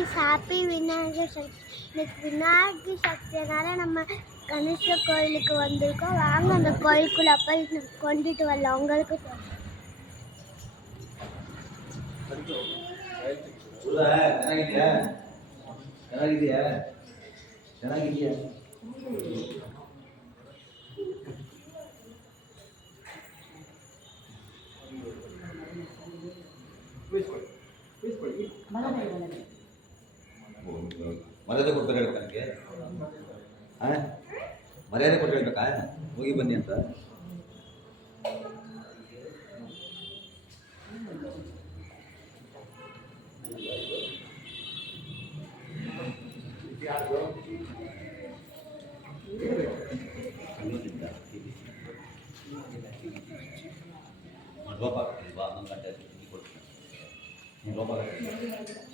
Guys happy Vinayagar சக்தி. இன்னைக்கு விநாயகர் சக்தினால நம்ம கணேச கோயிலுக்கு வந்திருக்கோம். வாங்க அந்த கோயிலுக்குள்ள போய் கொண்டுட்டு வரலாம். உங்களுக்கு ಮರ್ಯಾದೆ ಕೊಡ್ತಾರೆ ಹೇಳ್ತಾನೆ. ಮರ್ಯಾದೆ ಕೊಟ್ಟು ಹೇಳ್ಬೇಕಾ ಹೋಗಿ ಬನ್ನಿ ಅಂತ. ಡ್ರಾಪ್ ಆಗ್ತೀವಿ, 11 ಗಂಟೆ ಕೊಡ್ತೀನಿ. ಡ್ರಾಪ್ ಆಗುತ್ತೆ.